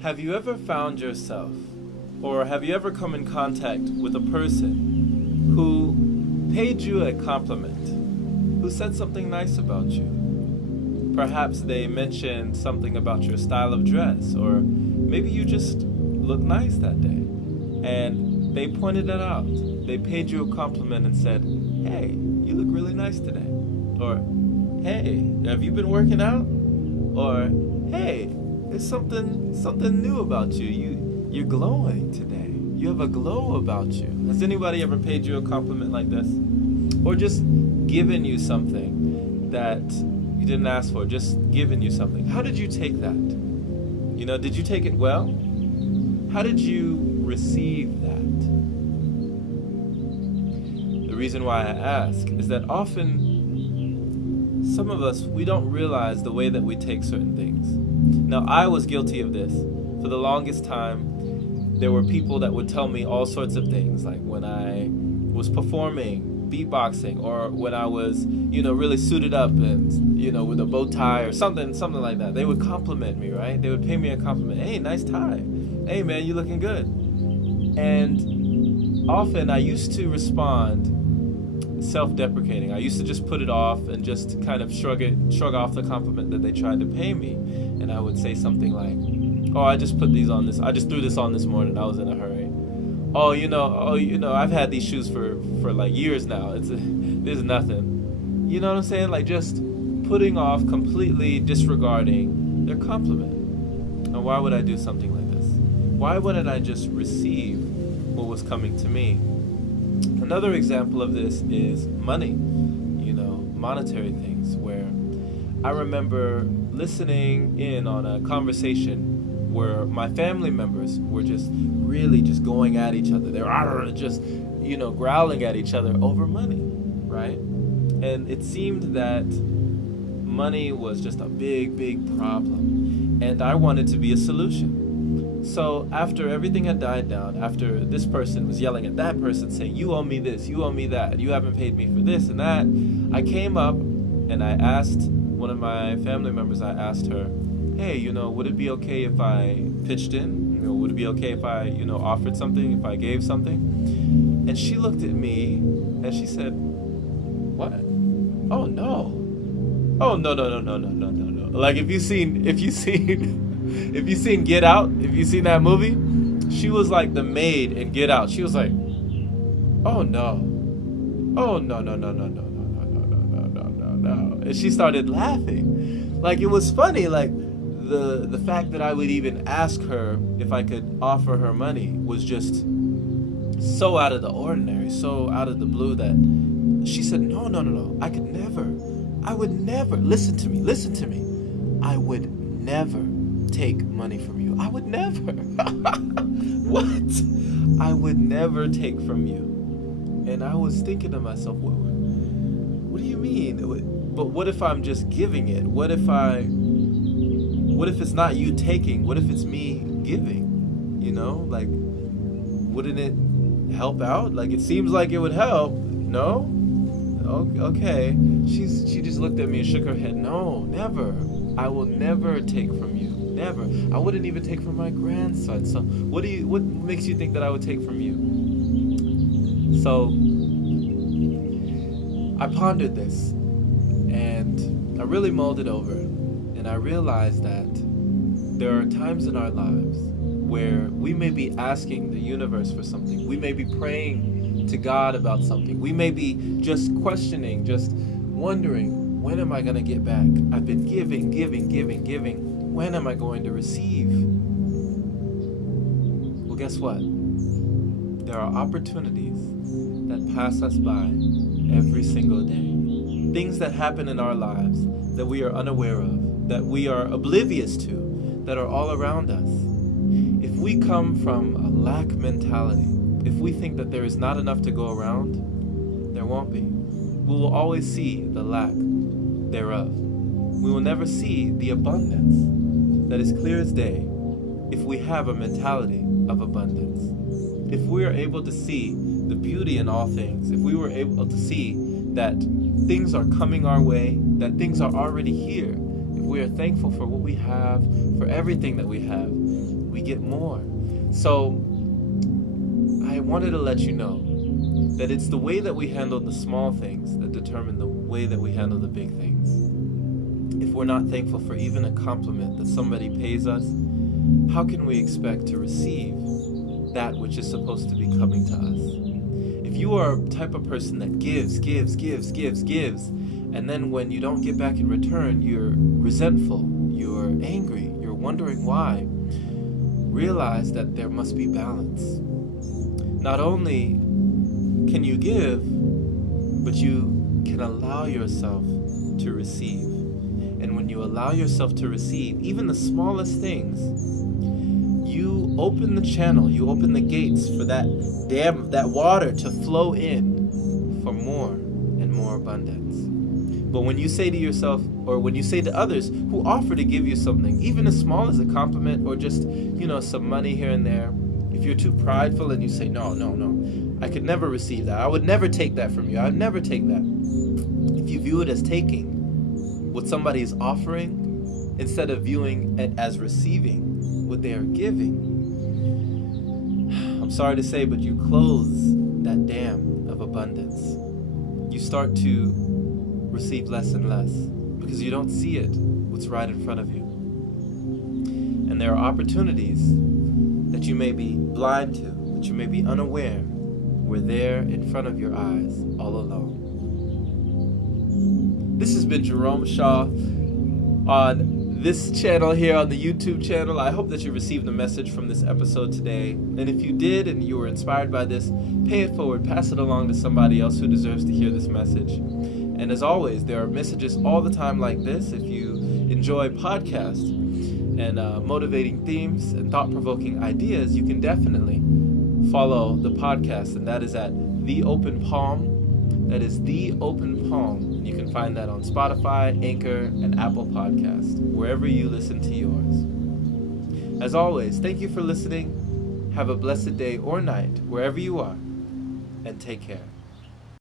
Have you ever found yourself, or have you ever come in contact with a person who paid you a compliment, who said something nice about you? Perhaps they mentioned something about your style of dress, or maybe you just look nice that day, and they pointed it out. They paid you a compliment and said, "Hey, you look really nice today," or "Hey, have you been working out?" Or "Hey, there's something new about you. You're glowing today. You have a glow about you." Has anybody ever paid you a compliment like this? Or just given you something that you didn't ask for, just given you something? How did you take that? Did you take it well? How did you receive that? The reason why I ask is that often some of us, we don't realize the way that we take certain things. Now, I was guilty of this. For the longest time, there were people that would tell me all sorts of things, like when I was performing, beatboxing, or when I was, really suited up and, with a bow tie or something like that. They would compliment me, right? They would pay me a compliment. "Hey, nice tie. Hey, man, you looking good." And often I used to respond self-deprecating. I used to just put it off and just kind of shrug off the compliment that they tried to pay me. And I would say something like, "Oh, I just threw this on this morning. I was in a hurry. Oh, I've had these shoes for like years now. There's nothing." You know what I'm saying? Like just putting off, completely disregarding their compliment. And why would I do something like this? Why wouldn't I just receive what was coming to me? Another example of this is money, monetary things, where I remember listening in on a conversation where my family members were just really just going at each other. They were just, growling at each other over money, right? And it seemed that money was just a big, big problem. And I wanted to be a solution. So after everything had died down, after this person was yelling at that person saying, "You owe me this, you owe me that, you haven't paid me for this and that," I came up and I asked one of my family members, I asked her, "Hey, would it be okay if I pitched in? Would it be okay if I, offered something, if I gave something?" And she looked at me and she said, "What? Oh no. Oh no. Like if you seen Get Out, if you seen that movie, she was like the maid in Get Out. She was like, "Oh no. Oh no. And she started laughing. Like it was funny, like the fact that I would even ask her if I could offer her money was just so out of the ordinary, so out of the blue that she said, No. I would never, listen to me. I would never take money from you. I would never." What? I would never take from you. And I was thinking to myself, what do you mean? But what if I'm just giving it? What if it's not you taking? What if it's me giving? Like, wouldn't it help out? Like, it seems like it would help. No? Okay. She just looked at me and shook her head. "No, never. I will never take from you. Never. I wouldn't even take from my grandson. So what makes you think that I would take from you?" So I pondered this and I really mulled it over, and I realized that there are times in our lives where we may be asking the universe for something. We may be praying to God about something. We may be just questioning, just wondering, when am I going to get back? I've been giving. When am I going to receive? Well, guess what? There are opportunities that pass us by every single day. Things that happen in our lives that we are unaware of, that we are oblivious to, that are all around us. If we come from a lack mentality, if we think that there is not enough to go around, there won't be. We will always see the lack thereof. We will never see the abundance that is clear as day if we have a mentality of abundance. If we are able to see the beauty in all things, if we were able to see that things are coming our way, that things are already here, if we are thankful for what we have, for everything that we have, we get more. So I wanted to let you know that it's the way that we handle the small things that determine the way that we handle the big things. If we're not thankful for even a compliment that somebody pays us, how can we expect to receive that which is supposed to be coming to us? If you are a type of person that gives, and then when you don't get back in return, you're resentful, you're angry, you're wondering why, realize that there must be balance. Not only can you give, but you can allow yourself to receive. And when you allow yourself to receive, even the smallest things, you open the channel, you open the gates for that water to flow in for more and more abundance. But when you say to yourself, or when you say to others who offer to give you something, even as small as a compliment or just, some money here and there, if you're too prideful and you say, no, I could never receive that. I would never take that from you. I would never take that. If you view it as taking what somebody is offering instead of viewing it as receiving what they are giving, I'm sorry to say, but you close that dam of abundance. You start to receive less and less because you don't see it, what's right in front of you. And there are opportunities that you may be blind to, that you may be unaware, were there in front of your eyes all along. This has been Jerome Shaw on this channel here on the YouTube channel. I hope that you received a message from this episode today. And if you did and you were inspired by this, pay it forward, pass it along to somebody else who deserves to hear this message. And as always, there are messages all the time like this. If you enjoy podcasts and motivating themes and thought-provoking ideas, you can definitely follow the podcast, and that is at The Open Palm. That is The Open Palm. You can find that on Spotify, Anchor, and Apple Podcast, wherever you listen to yours. As always, thank you for listening. Have a blessed day or night, wherever you are, and take care.